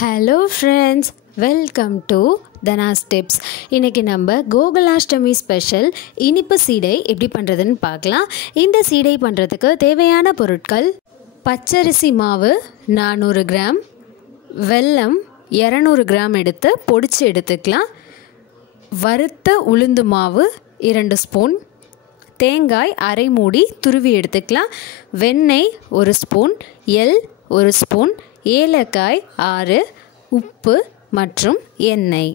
Hello friends, welcome to Dhana's tips. இன்றைக்கி நம்ம Gokulashtami special இனிப்பு சீடை எப்படி பண்ணுறதுன்னு பார்க்கலாம். இந்த சீடை பண்ணுறதுக்கு தேவையான பொருட்கள்: பச்சரிசி மாவு 400 கிராம், வெல்லம் 200 கிராம் எடுத்து பொடிச்சு எடுத்துக்கலாம், வறுத்த உளுந்து மாவு 2 ஸ்பூன், தேங்காய் அரை மூடி துருவி எடுத்துக்கலாம், வெண்ணெய் 1 ஸ்பூன், எள் 1 ஸ்பூன், ஏலக்காய் 6, உப்பு மற்றும் எண்ணெய்.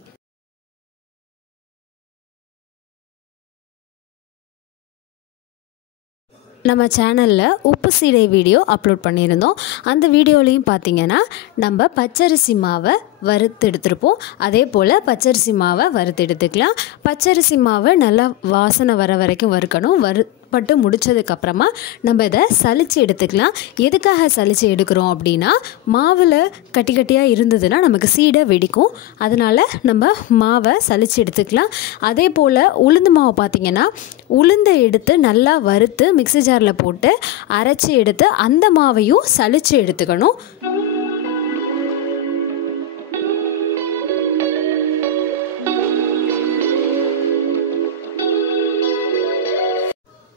நம்ம சேனலில் உப்பு சீடை வீடியோ அப்லோட் பண்ணியிருந்தோம். அந்த வீடியோலையும் பார்த்தீங்கன்னா நம்ம பச்சரிசி மாவை வறுத்து எடுத்துருப்போம். அதே போல் பச்சரிசி மாவை வறுத்து எடுத்துக்கலாம். பச்சரிசி மாவை நல்லா வாசனை வர வரைக்கும் வறுக்கணும். வறுப்பட்டு முடித்ததுக்கப்புறமா நம்ம இதை சலித்து எடுத்துக்கலாம். எதுக்காக சலித்து எடுக்கிறோம் அப்படின்னா, மாவில் கட்டி கட்டியாக இருந்ததுன்னா நமக்கு சீடை வெடிக்கும். அதனால் நம்ம மாவை சலித்து எடுத்துக்கலாம். அதே போல் உளுந்து மாவை பார்த்திங்கன்னா, உளுந்தை எடுத்து நல்லா வறுத்து மிக்ஸி ஜாரில் போட்டு அரைச்சி எடுத்து அந்த மாவையும் சலித்து எடுத்துக்கணும்.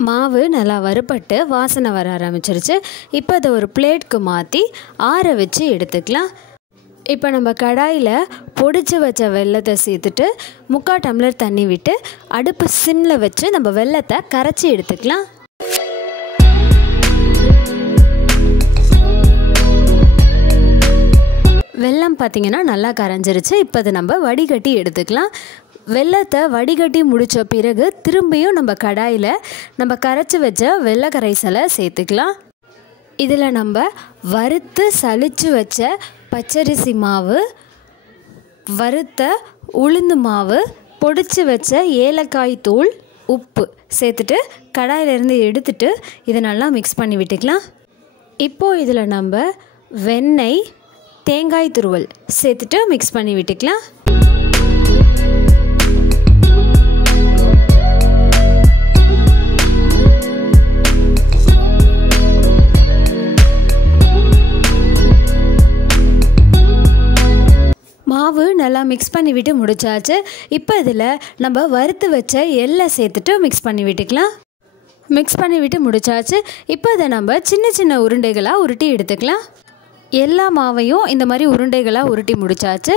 மாவு நல்லா வறுபட்டு வாசனை வர ஆரம்பிச்சிருச்சு. இப்போ அதை ஒரு பிளேட்க்கு மாற்றி ஆற வச்சு எடுத்துக்கலாம். இப்போ நம்ம கடாயில் பொடிச்சு வச்ச வெல்லத்தை சேர்த்துட்டு 3/4 டம்ளர் தண்ணி விட்டு அடுப்பு சிம்மில் வச்சு நம்ம வெல்லத்தை கரைச்சி எடுத்துக்கலாம். வெல்லம் பார்த்திங்கன்னா நல்லா கரைஞ்சிருச்சு. இப்போ அதை நம்ம வடிகட்டி எடுத்துக்கலாம். வெல்லத்தை வடிகட்டி முடித்த பிறகு திரும்பியும் நம்ம கடாயில் நம்ம கரைச்சி வச்ச வெள்ளை கரைசலை சேர்த்துக்கலாம். இதில் நம்ம வறுத்து சலிச்சு வச்ச பச்சரிசி மாவு, வறுத்த உளுந்து மாவு, பொடிச்சு வச்ச ஏலக்காய் தூள், உப்பு சேர்த்துட்டு கடாயிலேருந்து எடுத்துட்டு இதை நல்லா மிக்ஸ் பண்ணி விட்டுக்கலாம். இப்போது இதில் நம்ம வெண்ணெய், தேங்காய் துருவல் சேர்த்துட்டு மிக்ஸ் பண்ணி விட்டுக்கலாம். மாவு நல்லா மிக்ஸ் பண்ணி விட்டு முடிச்சாச்சு. இப்போ இதில் நம்ம வறுத்து வச்ச எள்ளை சேர்த்துட்டு மிக்ஸ் பண்ணி விட்டுக்கலாம். மிக்ஸ் பண்ணி விட்டு முடிச்சாச்சு. இப்போ இதை நம்ம சின்ன சின்ன உருண்டைகளாக உருட்டி எடுத்துக்கலாம். எல்லா மாவையும் இந்த மாதிரி உருண்டைகளாக உருட்டி முடிச்சாச்சு.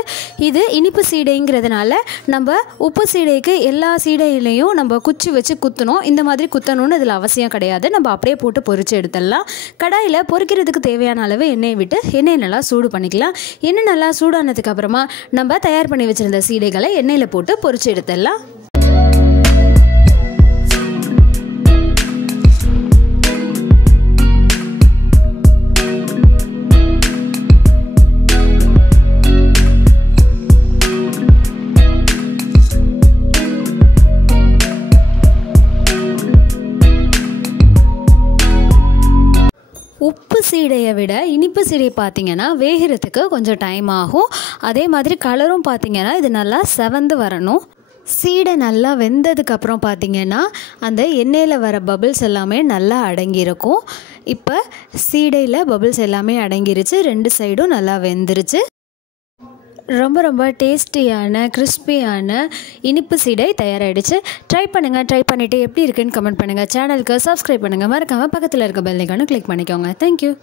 இது இனிப்பு சீடைங்கிறதுனால நம்ம உப்பு சீடைக்கு எல்லா சீடையிலையும் நம்ம குச்சி வச்சு குத்தணும். இந்த மாதிரி குத்தணும்னு இதில் அவசியம் கிடையாது. நம்ம அப்படியே போட்டு பொரிச்சு எடுத்துடலாம். கடாயில் பொரிக்கிறதுக்கு தேவையான அளவு எண்ணெயை விட்டு எண்ணெய் நல்லா சூடு பண்ணிக்கலாம். எண்ணெய் நல்லா சூடானதுக்கு அப்புறமா நம்ம தயார் பண்ணி வச்சுருந்த சீடைகளை எண்ணெயில் போட்டு பொரிச்சு எடுத்துடலாம். உப்பு சீடையை விட இனிப்பு சீடை பார்த்திங்கன்னா வேகிறதுக்கு கொஞ்சம் டைம் ஆகும். அதே மாதிரி கலரும் பார்த்திங்கன்னா இது நல்லா செவந்து வரணும். சீடை நல்லா வெந்ததுக்கப்புறம் பார்த்திங்கன்னா அந்த எண்ணெயில் வர பபிள்ஸ் எல்லாமே நல்லா அடங்கியிருக்கும். இப்போ சீடையில் பபிள்ஸ் எல்லாமே அடங்கிருச்சு. 2 சைடும் நல்லா வெந்துருச்சு. ரொம்ப ரொம்ப டேஸ்டியான கிறிஸ்பியான இனிப்பு சீடை தயாராகிடுச்சு. ட்ரை பண்ணுங்கள். ட்ரை பண்ணிவிட்டு எப்படி இருக்குன்னு கமெண்ட் பண்ணுங்கள். சேனலுக்கு சப்ஸ்கிரைப் பண்ணுங்கள். மறக்காமல் பக்கத்தில் இருக்க பெல் ஐகானை கிளிக் பண்ணிக்கோங்க. தேங்க்யூ.